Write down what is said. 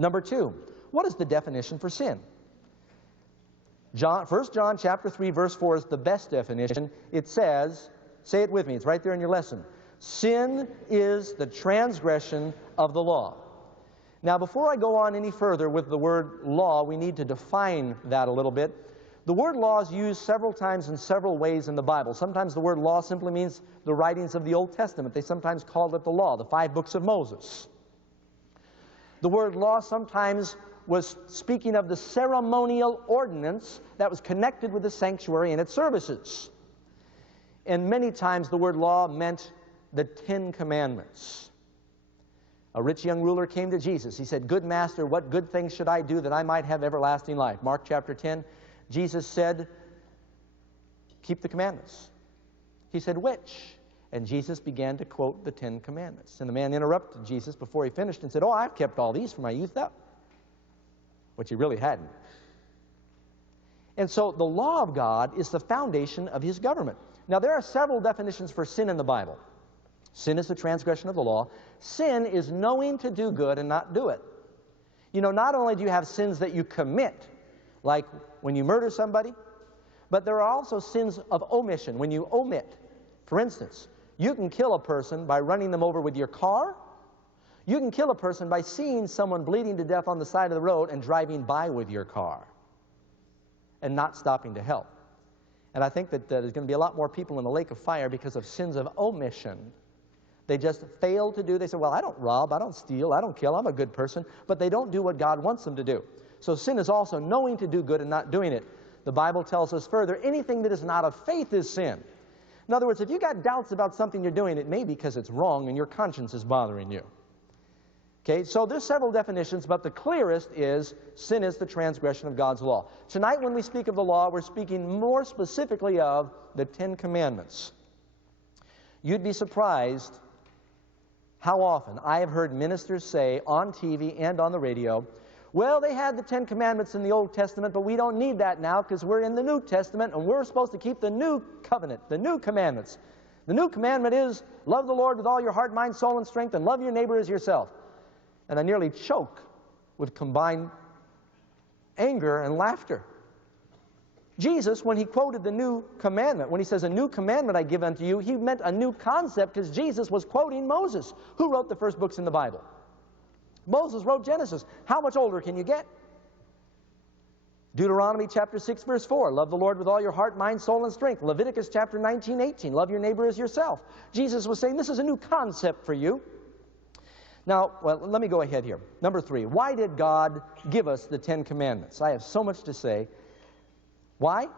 Number two, what is the definition for sin? 1 John chapter 3, verse 4 is the best definition. It says, say it with me, it's right there in your lesson, sin is the transgression of the law. Now, before I go on any further with the word law, we need to define that a little bit. The word law is used several times in several ways in the Bible. Sometimes the word law simply means the writings of the Old Testament. They sometimes called it the law, the 5 books of Moses. The word law sometimes was speaking of the ceremonial ordinance that was connected with the sanctuary and its services. And many times the word law meant the 10 Commandments. A rich young ruler came to Jesus. He said, "Good master, what good things should I do that I might have everlasting life?" Mark chapter 10, Jesus said, "Keep the commandments." He said, "Which?" And Jesus began to quote the 10 Commandments. And the man interrupted Jesus before he finished and said, "Oh, I've kept all these from my youth up," which he really hadn't. And so the law of God is the foundation of His government. Now, there are several definitions for sin in the Bible. Sin is the transgression of the law. Sin is knowing to do good and not do it. You know, not only do you have sins that you commit, like when you murder somebody, but there are also sins of omission, when you omit. For instance, you can kill a person by running them over with your car. You can kill a person by seeing someone bleeding to death on the side of the road and driving by with your car and not stopping to help. And I think that there's going to be a lot more people in the lake of fire because of sins of omission. They just fail to do. They say, "Well, I don't rob, I don't steal, I don't kill, I'm a good person," but they don't do what God wants them to do. So sin is also knowing to do good and not doing it. The Bible tells us further, anything that is not of faith is sin. In other words, if you got doubts about something you're doing, it may be because it's wrong and your conscience is bothering you. Okay, so there's several definitions, but the clearest is sin is the transgression of God's law. Tonight when we speak of the law, we're speaking more specifically of the 10 Commandments. You'd be surprised how often I have heard ministers say on TV and on the radio, "Well, they had the 10 Commandments in the Old Testament, but we don't need that now because we're in the New Testament and we're supposed to keep the new covenant, the new commandments. The new commandment is love the Lord with all your heart, mind, soul, and strength, and love your neighbor as yourself." And I nearly choke with combined anger and laughter. Jesus, when he quoted the new commandment, when he says, "A new commandment I give unto you," he meant a new concept because Jesus was quoting Moses. Who wrote the first books in the Bible? Moses wrote Genesis. How much older can you get? Deuteronomy chapter 6, verse 4, love the Lord with all your heart, mind, soul, and strength. Leviticus chapter 19, 18, love your neighbor as yourself. Jesus was saying, this is a new concept for you. Now, well, let me go ahead here. Number 3, why did God give us the 10 Commandments? I have so much to say. Why?